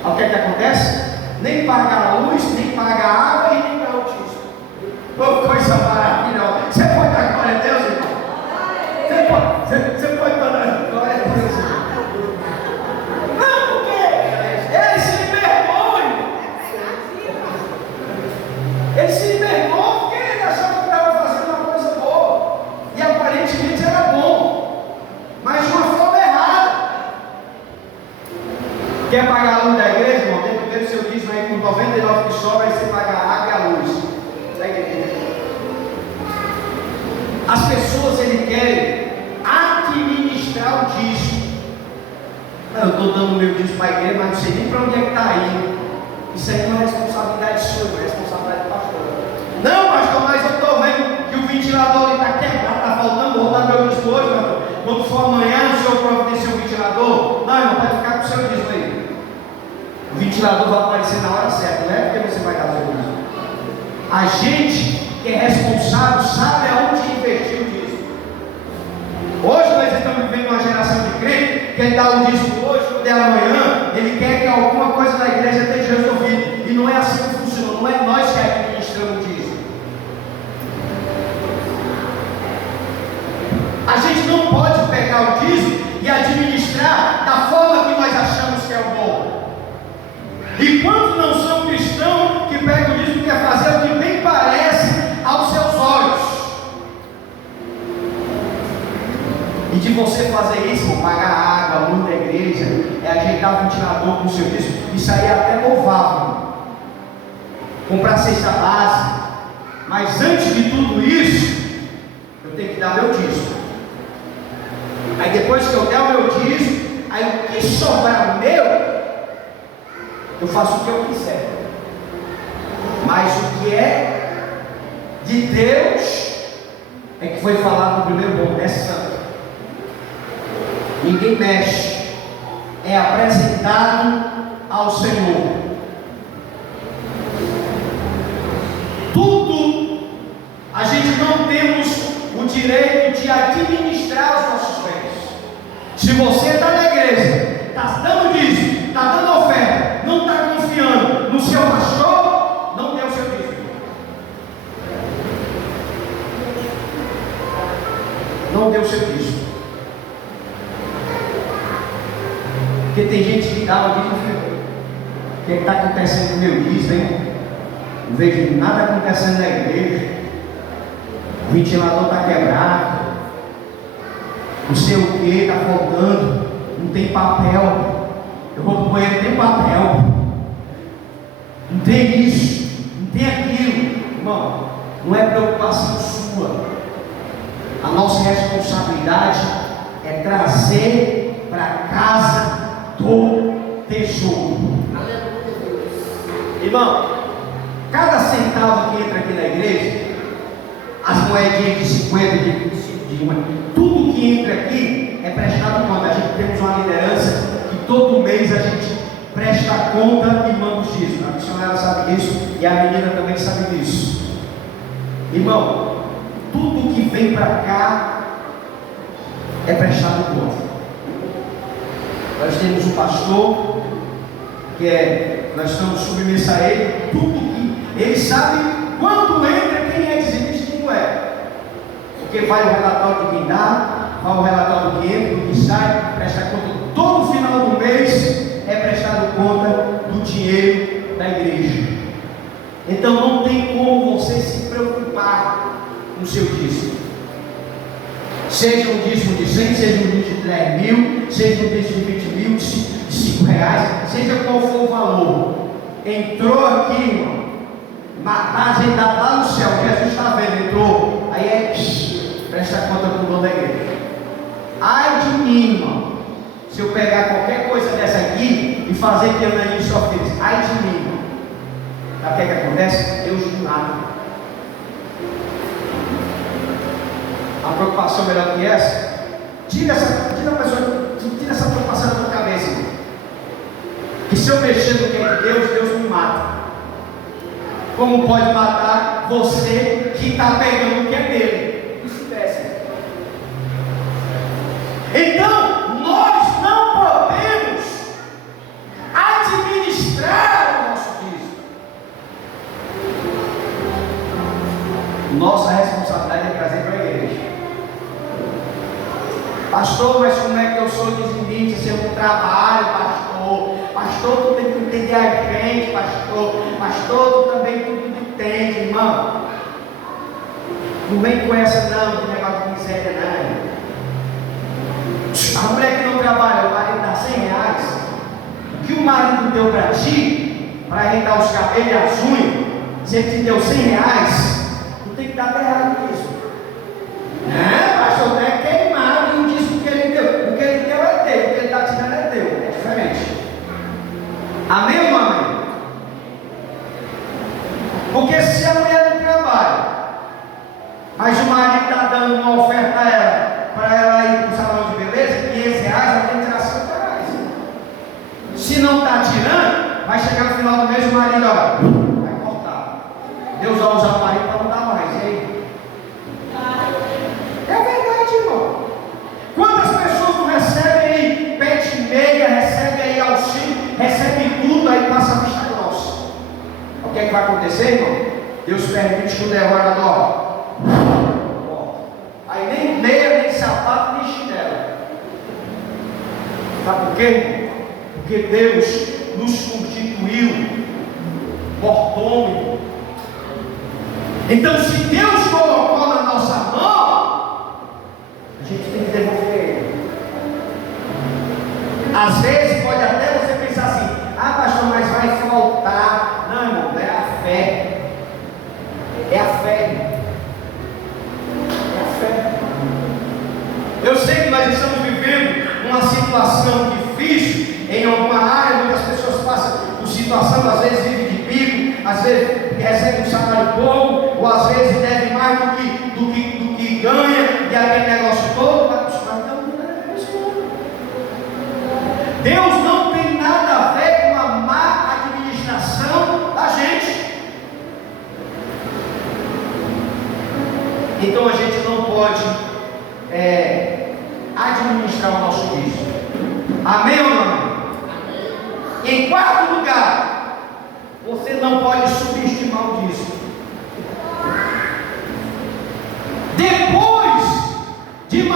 O que é que acontece? Nem paga a luz, nem paga a água e nem dá o dízimo. Oh, coisa maravilhosa. Você pode dar glória a Deus, irmão? Você pode dar glória a Deus, irmão? Não, porque ele se libertou, irmão. Ele se libertou porque ele achava que estava fazendo uma coisa boa. E aparentemente era bom, mas de uma forma errada. Quer pagar a luz da igreja, irmão? Tem que ver o seu dízimo aí com 99 que sobra, aí você paga a água e a luz da igreja. As pessoas querem administrar o dízimo. Eu estou dando meu dízimo para a igreja, mas não sei nem para onde é que está indo. Isso aí não é responsabilidade sua, é responsabilidade do pastor. Não, pastor, mas eu estou vendo que o ventilador está quebrado, está faltando rodar meu dízimo hoje, pastor. Quando for amanhã, o senhor providencia o ventilador? Não, irmão, pode ficar com o seu dízimo aí. O ventilador vai aparecer na hora certa, não é porque você vai dar o seu dízimo. A gente que é responsável sabe aonde investir o dízimo. Hoje nós estamos vivendo uma geração de crente que dá o dízimo hoje, quando é amanhã, ele quer que alguma coisa na igreja esteja resolvida. E não é assim que funciona, não é nós que administramos o dízimo. A gente não pode pegar o dízimo e administrar da forma que nós achamos que é o bom. E quantos não são cristãos que pegam o dízimo e quer fazer o que bem parece aos seus olhos? E de você fazer isso, pagar água, a luz da igreja, ajeitar o ventilador com o seu dízimo, isso aí é até louvável. Comprar cesta básica. Mas antes de tudo isso, eu tenho que dar meu dízimo. Aí depois que eu der o meu dízimo, aí o que sobrar meu, eu faço o que eu quiser. Mas o que é de Deus é que foi falado no primeiro ponto, é santo. Ninguém mexe. É apresentado ao Senhor. Tudo, a gente não temos o direito de administrar os nossos bens. Se você está na igreja, está dando dízimo, está dando oferta, não está confiando no seu pastor, não dê o seu dízimo. não dê o seu dízimo. Porque tem gente que dá o dízimo, o que está acontecendo com o meu dízimo, hein? Não vejo nada acontecendo na igreja, o ventilador está quebrado, não sei o que, está faltando, não tem papel, eu vou no banheiro, tem papel, não tem isso, não tem aquilo. Irmão, não é preocupação sua, a nossa responsabilidade é trazer para casa do tesouro. Irmão, cada centavo que entra aqui na igreja, as moedinhas de 50, de 1, tudo que entra aqui é prestado conta. A gente temos uma liderança que todo mês a gente presta conta e manda os dízimos. A missionária sabe disso e a menina também sabe disso. Irmão, tudo que vem para cá é prestado conta. Nós temos um pastor nós estamos submissos a ele, tudo que ele sabe quanto entra, quem é dizimista e quem não é. Porque vai o relatório de quem dá, vai o relatório do que entra, do que sai, presta conta. Todo final do mês é prestado conta do dinheiro da igreja. Então não tem como você se preocupar com o seu dízimo. Seja um dízimo de 100, seja um dízimo de 10 mil, seja um dízimo de 20 mil, de 5 reais, seja qual for o valor. Entrou aqui, irmão, a gente está lá no céu, Jesus está vendo, entrou, aí presta conta para o dono da igreja. Ai de mim, irmão, se eu pegar qualquer coisa dessa aqui e fazer que eu não só fiz, ai de mim, irmão. Sabe o que é que acontece? Deus do nada. A preocupação melhor que essa, tira essa preocupação da tua cabeça, irmão. Que se eu mexer no que é de Deus, Deus me mata. Como pode matar você que está pegando o que é dele? Vice-versa. Então, nós não podemos administrar o nosso dízimo. Nossa responsabilidade é trazer para a igreja. Pastor, mas como é que eu sou dizimista se eu não trabalho, pastor? Pastor, tu tem que entender a gente, pastor. Pastor, tu também tudo entende, irmão. Não vem com essa não, de negócio de miséria não. A mulher que não trabalha, o marido dá 100 reais. O que o marido deu para ti, para arredar os cabelos e as unhas, se ele te deu 100 reais, tu tem que dar 10 reais nisso. Não, pastor, é queimado, não disse o que ele deu. O que ele deu é teu, o que ele está te dando é teu. É diferente. Amém ou não amém? Porque se a mulher não trabalha, mas o marido está dando uma oferta a ela, para ela ir para o salão de beleza, 500 reais, ela tem que tirar 50 reais. Se não está tirando, vai chegar no final do mês o marido, ó, vai cortar. Deus vai usar o marido para não dar mais. E aí? É verdade, irmão. Quantas pessoas não recebem aí pet e meia, recebem aí auxílio, recebem tudo, aí passa a vista grossa. O que é que vai acontecer, irmão? Deus permite que o devorador, aí nem meia, nem sapato, nem chinelo. Sabe por quê? Porque Deus nos constituiu mordomo. Então, se Deus colocou na nossa mão, a gente tem que devolver ele. Às vezes pode até você pensar assim: ah, pastor, mas vai faltar. Não, irmão, é a fé. É a fé. É a fé. Eu sei que nós estamos vivendo uma situação difícil em alguma área, muitas pessoas passam por situação, às vezes vivem de bico, às vezes recebem um salário pouco, ou às vezes deve mais do que ganha, e aquele negócio todo, mas Deus não tem nada a ver com a má administração da gente. Então a gente não pode administrar o nosso dízimo. Amém ou não? Em quarto lugar, você não pode subestimar o dízimo. Depois de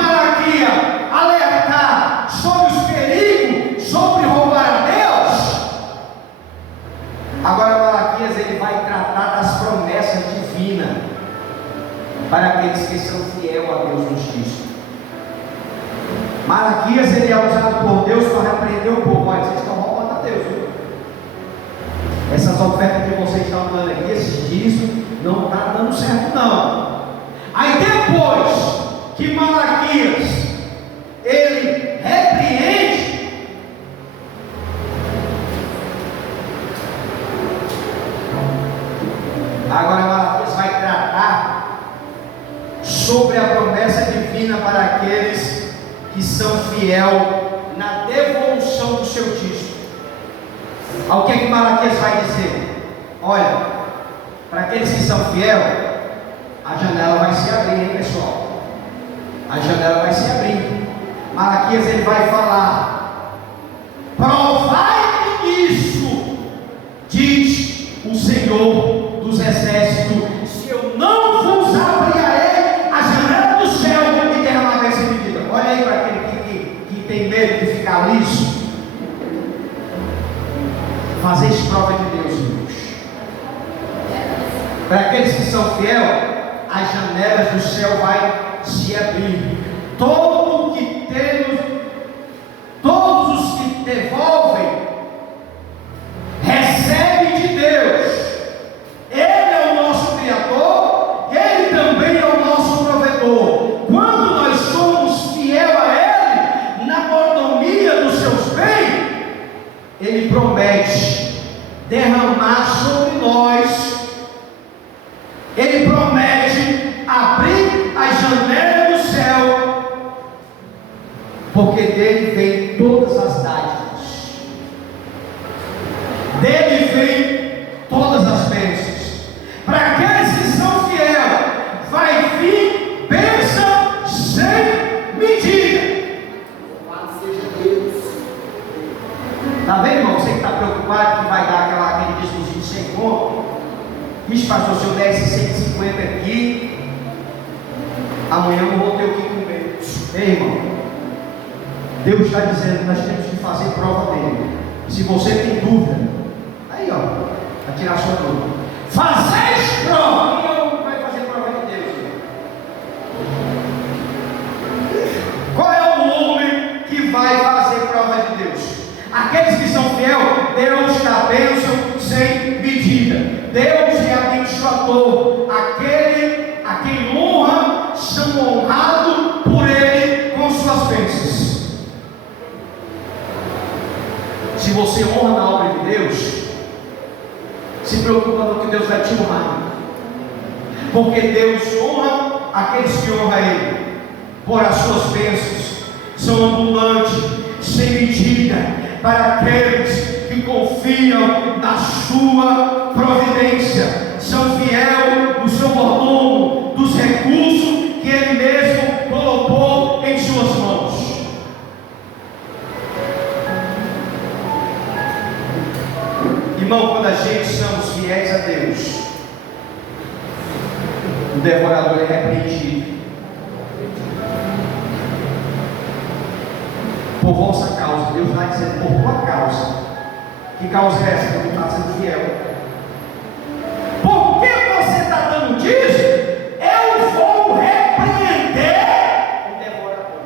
que são fiel a Deus no justiça. Malaquias, ele é usado por Deus para repreender o povo. Olha, vocês estão roubando a Deus, viu? Essas ofertas que vocês estão dando aqui, esses dízimos, não está dando certo não. Aí depois que Malaquias ele repreende, agora Malaquias vai tratar sobre a promessa divina para aqueles que são fiel na devolução do seu dízimo. Ao que Malaquias vai dizer? Olha, para aqueles que são fiel, a janela vai se abrir, hein, pessoal? A janela vai se abrir. Malaquias ele vai falar: provai isso, diz o Senhor dos Exércitos, se eu não vos abrirei a janela do céu e derramar bênção de vida. Olha aí para aquele que tem medo de ficar liso. Fazeis prova de Deus, irmãos. Para aqueles que são fiel, as janelas do céu vai se abrir. Todos os que devolvem, recebem de Deus. Ele é o nosso Criador, Ele também é o nosso provedor. Quando nós somos fiel a Ele, na mordomia dos seus bens, Ele promete derramar sobre nós. Ele promete abrir as janelas do céu, porque dele vem todas as dádivas, dele vem todas as bênçãos. Para aqueles que são fiéis, vai vir bênção sem medida. Louvado seja Deus. Está vendo, irmão? Você que está preocupado que vai dar aquele discurso sem conta. Vixe, pastor, se eu desse 150 aqui, amanhã eu não vou ter o que comer. Ei, irmão, Deus está dizendo que nós temos que fazer prova dele. Se você tem dúvida, aí ó, vai tirar a sua dúvida. Fazeis prova. Quem é o que vai fazer prova de Deus? Qual é o homem que vai fazer prova de Deus? Aqueles que são fiel, Deus dá bênção sem medida. Deus é abençoador. Aquele a quem honra são honrados por Ele com suas bênçãos. Se você honra na obra de Deus, se preocupa no que Deus vai te honrar, porque Deus honra aqueles que honram Ele, por as suas bênçãos são abundantes, sem medida, para aqueles que confiam na sua providência, são fiel no seu mordomo, dos recursos que Ele mesmo colocou em suas mãos. Irmão, quando a gente somos fiéis a Deus, o devorador é repreendido. Por vossa causa, Deus está dizendo, por tua causa. Que causa é essa? Que não está sendo fiel. Por que você está dando dízimo? Eu vou repreender o devorador.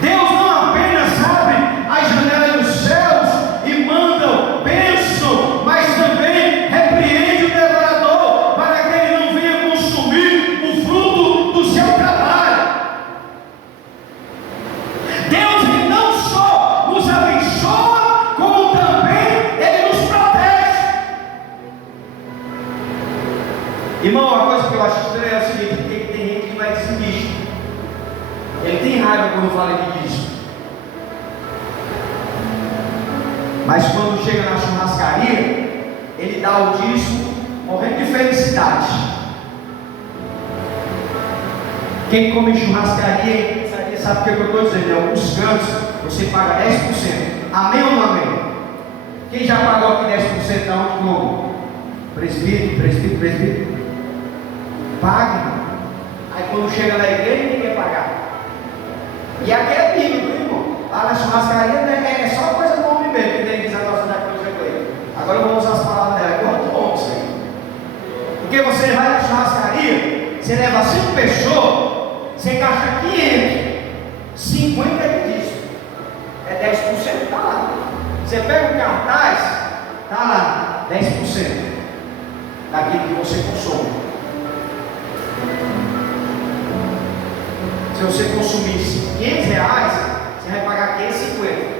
Deus não apenas abre as janelas dos céus e manda bênção, mas também repreende o devorador, para que ele não venha consumir o fruto do seu trabalho. Deus ele não só nos abençoa, como também Ele nos protege. Irmão, uma coisa que eu acho estranha é o seguinte: porque tem gente que vai dizimista. Ele tem raiva quando fala de dízimo. Mas quando chega na churrascaria, ele dá o dízimo morrendo de felicidade. Quem come churrascaria sabe o que eu estou dizendo. Em alguns cantos você paga 10%. Amém ou não amém? Quem já pagou aqui 10% da onde come? Presbítero. Pague. Aí quando chega na igreja, ninguém quer pagar. E aqui é bíblico, irmão. Lá na churrascaria é só coisa do homem mesmo, que tem que dizer a nossa da coisa com ele. Agora eu vou usar as palavras pessoa, você gasta 500, 50 é disso, é 10%, está lá. Você pega o cartaz, está lá, 10% daquilo que você consome. Se você consumisse R$500, você vai pagar 550.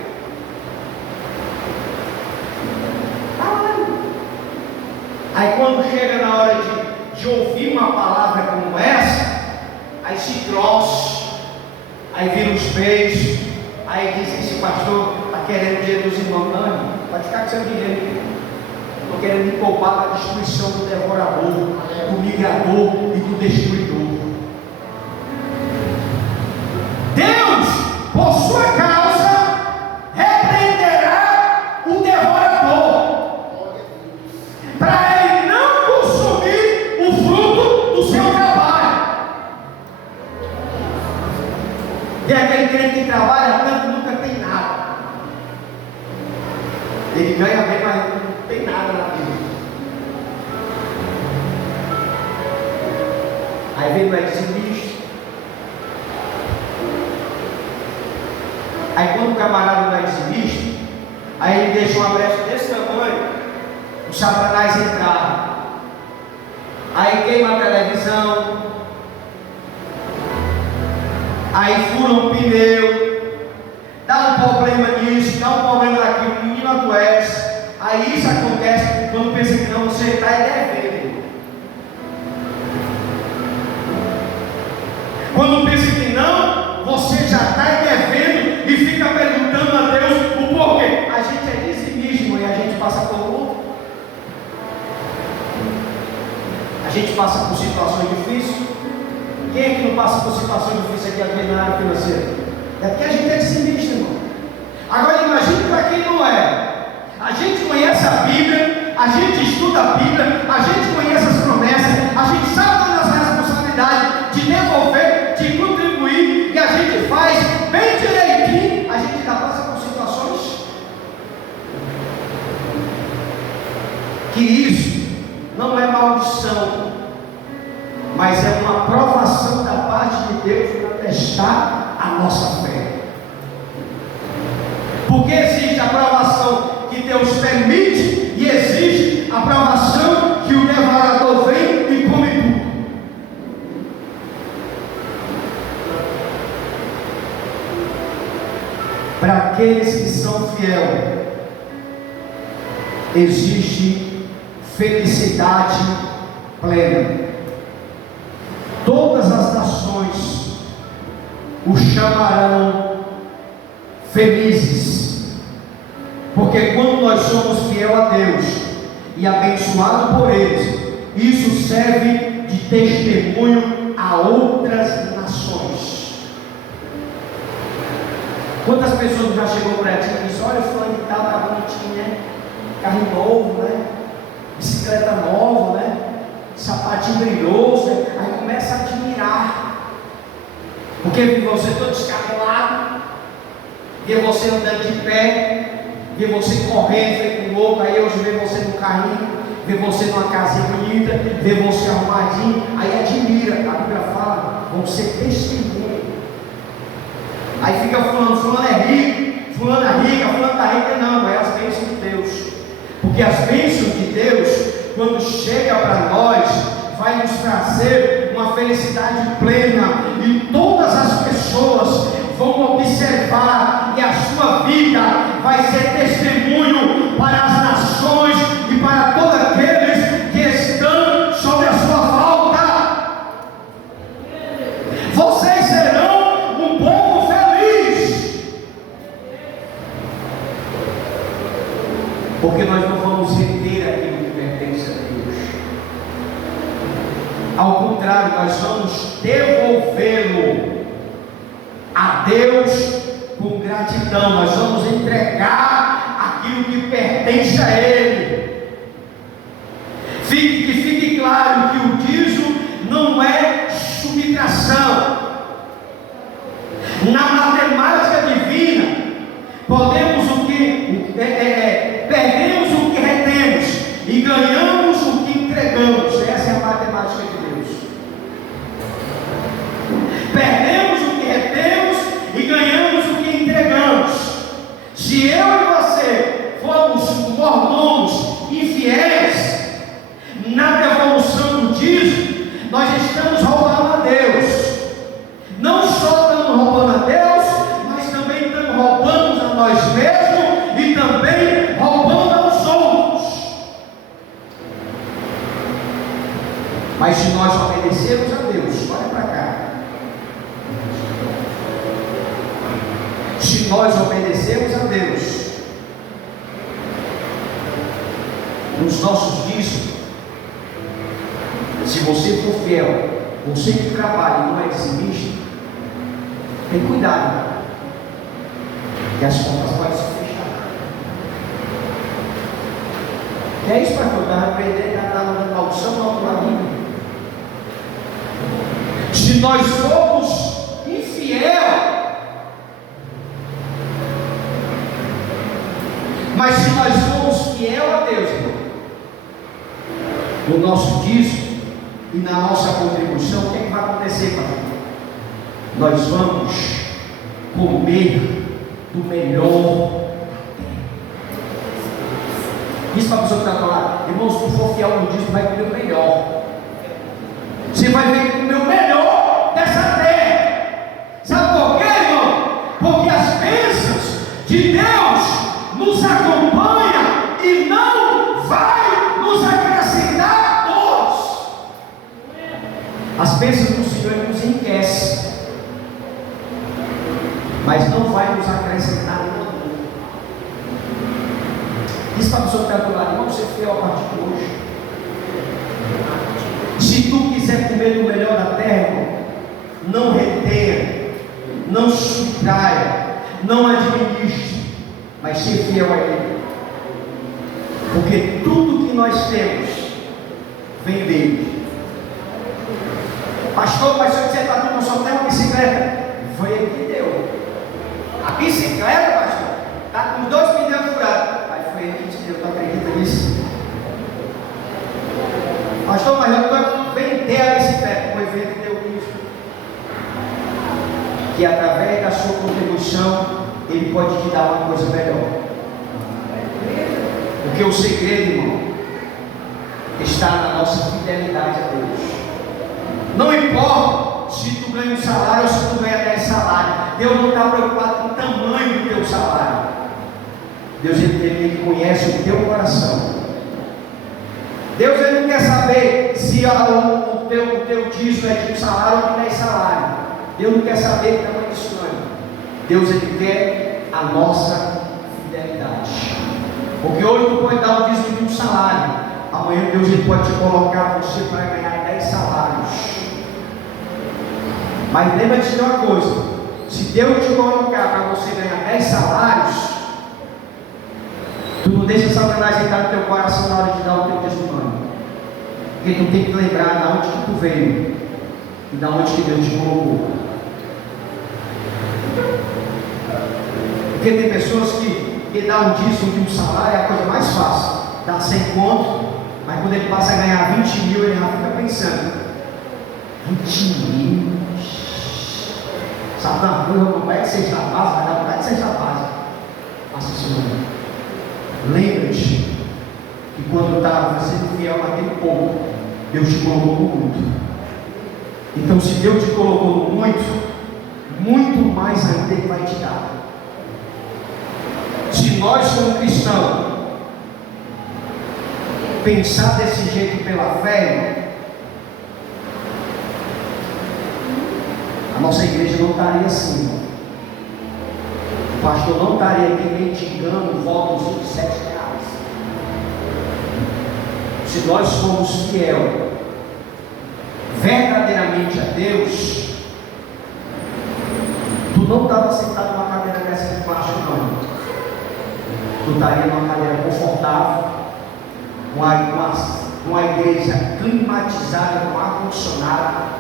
Aí quando chega na hora de ouvir uma palavra como essa, aí se troça, aí vira os peixes, aí diz: esse pastor está querendo o dinheiro dos irmãos. Não, pode ficar com seu dinheiro. Estou querendo me poupar da destruição do devorador, do migrador e do destruidor. Deus, por sua causa, repreenderá o devorador, para ele não consumir o fruto do seu trabalho. Tem aquele crente que trabalha tanto, nunca tem nada. Ele ganha bem, mas não tem nada na vida. Aí vem o exibista. Aí quando o camarada vai exibista, aí ele deixa uma brecha desse tamanho, o Satanás entrar. Aí queima a televisão, aí fura um pneu, dá um problema nisso, dá um problema naquilo, o menino adoece. Aí isso acontece quando pensa que não, você está devendo. Quando pensa que não, você já está devendo e fica perguntando a Deus o porquê. A gente é dizimíssimo e a gente passa por luto. A gente passa por situações difíceis. Quem é que não passa por situações difíceis aqui na área financeira? É porque a gente é dizimista, irmão. Agora imagine para quem não é. A gente conhece a Bíblia, a gente estuda a Bíblia, a gente conhece as promessas, a gente sabe da nossa responsabilidade de devolver, de contribuir, e a gente faz bem direitinho. A gente ainda passa por situações que isso não é maldição, mas é uma provação da parte de Deus para testar a nossa fé. Porque existe a provação que Deus permite e existe a provação que o devorador vem e come tudo. Para aqueles que são fiéis, existe felicidade plena. Todas as nações o chamarão felizes, porque quando nós somos fiel a Deus e abençoados por eles, isso serve de testemunho a outras nações. Quantas pessoas já chegou para ti e disse: olha, o fulano de tal tá bonitinho, né? Carro novo, né? Bicicleta nova, né? Sapatinho brilhoso, né? Aí começa a admirar, porque vê você todo descabelado, vê você andando de pé, vê você correndo feito um louco. Aí hoje vê você no carrinho, vê você numa casinha bonita, vê você arrumadinho, aí admira. A Bíblia fala: vão ser testemunhas. Aí fica fulano, fulano é rico, fulano é rica, fulano está rica. Não, é as bênçãos de Deus. Porque as bênçãos de Deus, quando chega para nós, vai nos trazer uma felicidade plena, e todas as pessoas vão observar, e a sua vida vai ser testemunho para as nações e para todos aqueles que estão sobre a sua volta. Vocês serão um povo feliz, porque nós não vamos reter aquilo que pertence a Deus. Ao contrário, nós vamos devolvê-lo a Deus com gratidão. Nós vamos entregar aquilo que pertence a Ele. Que fique claro que o dízimo não é subtração. Na matemática divina, podemos perdemos o que retemos e ganhamos o que entregamos. Essa é a matemática de Deus. Mas se nós obedecermos a Deus, olha para cá. Se nós obedecermos a Deus, nos nossos dízimos, se você for fiel, você que trabalha e não é dizimista, tem cuidado, que as contas podem se fechar. Que é isso, pastor? Está aprendendo a dar uma maldição no outro lado. Se nós formos infiel, mas se nós formos fiel a Deus, no nosso dízimo e na nossa contribuição, o que é que vai acontecer, pastor? Nós vamos comer do melhor. Diz para a pessoa que está lá, irmãos, se tu for fiel no dízimo, vai comer o melhor. Você vai ver comer o melhor dessa terra. Sabe por quê, irmão? Porque as bênçãos de Deus nos acompanham e não vai nos acrescentar dores. As bênçãos do Senhor nos enriquecem, mas não vai nos acrescentar nenhuma dor. Diz para a pessoa que está do lado, irmão, você fiel a partir de hoje. Se tu quiser comer do melhor da terra, irmão, não retenha, não subtraia, não administre, mas seja fiel a Ele, porque tudo que nós temos vem dele. Pastor, mas se eu disser para tu, eu só tenho uma bicicleta, foi Ele que deu. A bicicleta, pastor, está com os 2 pneus furados, aí foi Ele que te deu. Tu acredita nisso? Pastor, mas eu estou vender a bicicleta, foi Ele que deu isso. Que através da sua contribuição, Ele pode te dar uma coisa melhor. Porque o segredo, irmão, está na nossa fidelidade a Deus. Não importa se tu ganha um salário ou se tu ganha 10 salários. Deus não está preocupado com o tamanho do teu salário. Deus ele conhece o teu coração. Deus ele não quer saber se o teu dízimo é de um salário ou de 10 salários. Deus não quer saber o tamanho disso não. Deus ele quer a nossa fidelidade. Porque hoje tu pode dar o dízimo de um salário, amanhã Deus ele pode te colocar você para ganhar 10 salários. Mas lembra-te de uma coisa: se Deus te colocar para você ganhar 10 salários, tu não deixa Satanás entrar no teu coração na hora de dar o teu testemunho. Porque tu tem que lembrar de onde que tu veio e de onde que Deus te colocou. Porque tem pessoas que dá um dízimo de um salário, é a coisa mais fácil, dá 100 conto, mas quando ele passa a ganhar 20 mil, ele já fica pensando: 20 mil? Sabe na rua, não vai de sexta base, vai dar vontade de sexta base. Faça isso não. Lembra-te que quando estava sendo fiel naquele pouco, Deus te colocou no muito. Então, se Deus te colocou no muito, muito mais ainda Ele vai te dar. Se nós, como cristãos, pensar desse jeito pela fé, a nossa igreja não estaria assim, irmão. O pastor não estaria aqui mendigando votos de 7 reais. Se nós formos fiel verdadeiramente a Deus, tu não estava sentado numa cadeira dessa de baixo, não. Tu estaria numa cadeira confortável, uma igreja climatizada, com ar-condicionado.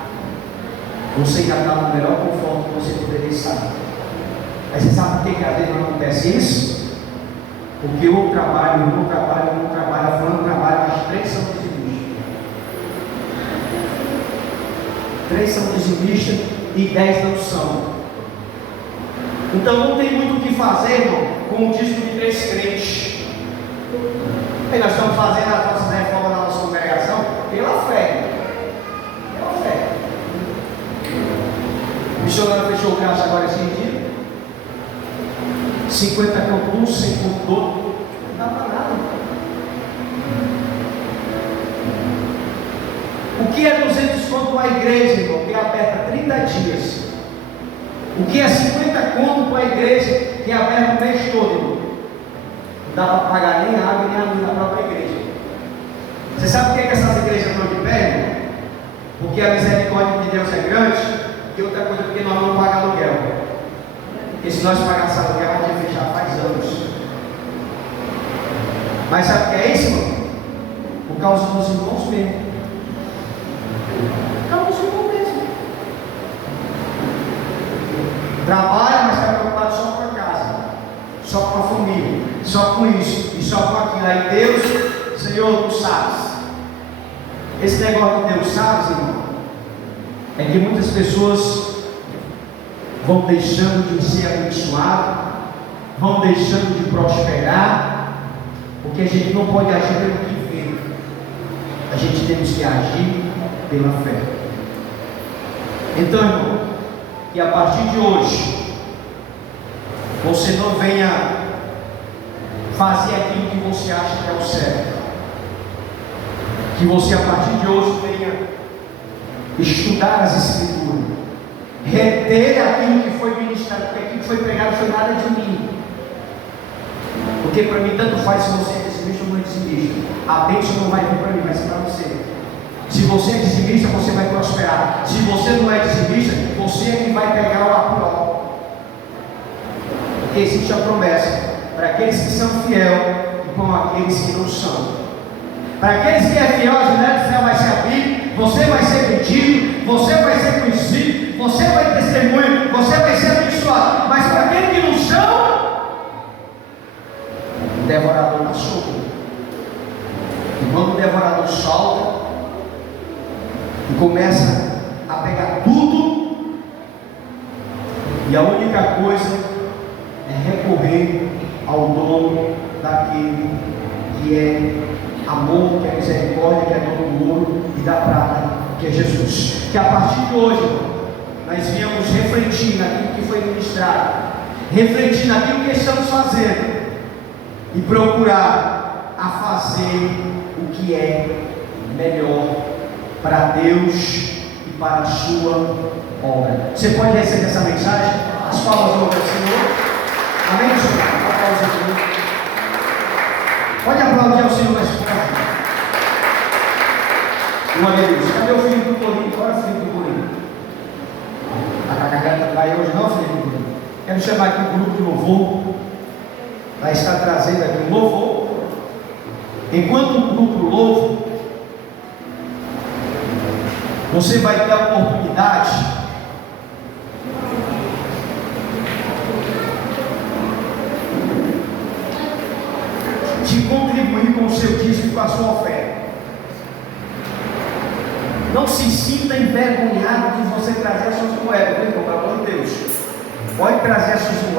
Você já está no melhor conforto que você poderia estar. Mas você sabe por que às vezes não acontece isso? Porque eu trabalho, a fulano trabalha, mas 3 são dizimistas. 3 são dizimistas e 10 não são. Então não tem muito o que fazer, irmão, com o dízimo de 3 crentes. E nós estamos fazendo as nossas reformas na nossa congregação pela fé. Pela fé. O missionário fechou o caixa agora esse dia. 50 conto um, 100 conto do outro. Não dá para nada. O que é 200 conto para a igreja, irmão, que é aberta 30 dias? O que é 50 conto para a igreja, que é aberta o mês todo, irmão? Não dá para pagar nem a água nem a luz da própria igreja. Você sabe por que essas igrejas estão de pé, irmão? Porque a misericórdia de Deus é grande, e outra coisa, porque nós não pagamos aluguel. Porque se nós pagássemos aluguel, a gente ia fechar faz anos. Mas sabe o que é isso, irmão? Por causa dos irmãos mesmo. Por causa dos irmãos mesmo. Trabalha, mas está preocupado só com a casa, só com a família, só com isso e só com aquilo. Aí Deus, Senhor, tu sabes. Esse negócio de Deus sabe, irmão, é que muitas pessoas vão deixando de ser abençoadas, vão deixando de prosperar, porque a gente não pode agir pelo que vê, a gente temos que agir pela fé. Então, irmão, que a partir de hoje você não venha fazer aquilo que você acha que é o certo. Que você a partir de hoje venha estudar as Escrituras, reter aquilo que foi ministrado, porque aquilo que foi pregado foi nada de mim. Porque para mim tanto faz se você é dizimista ou não é dizimista. A bênção não vai vir para mim, vai ser para você. Se você é dizimista, você vai prosperar. Se você não é dizimista, você é que vai pegar o apuró. Porque existe a promessa para aqueles que são fiéis e para aqueles que não são. Para aqueles que é fiel, a janela do céu vai se abrir, você vai ser bendito, você vai ser conhecido, você vai testemunhar, você vai ser abençoado. Mas para aqueles que não são, o devorador na sombra. E quando o devorador solta e começa a pegar tudo, e a única coisa é recorrer ao dono daquele que é amor, que é misericórdia, que é dono do ouro e da prata, que é Jesus. Que a partir de hoje, nós viemos refletir naquilo que foi ministrado, refletir naquilo que estamos fazendo e procurar a fazer o que é melhor para Deus e para a sua obra. Você pode receber essa mensagem? As palmas vão ao Senhor. Amém, Senhor? Pode aplaudir ao Senhor mais forte. Glória a Deus. Cadê o filho do Corinho? Fora o filho do Corinho. A carregada vai hoje não, filho do Corinho. Quero chamar aqui o grupo de louvor. Vai estar trazendo aqui um louvor. Enquanto o grupo louva, você vai ter a oportunidade de contribuir com o seu dízimo e com a sua oferta. Não se sinta envergonhado de você trazer as suas moedas, viu, pelo amor de Deus. Pode trazer as suas moedas.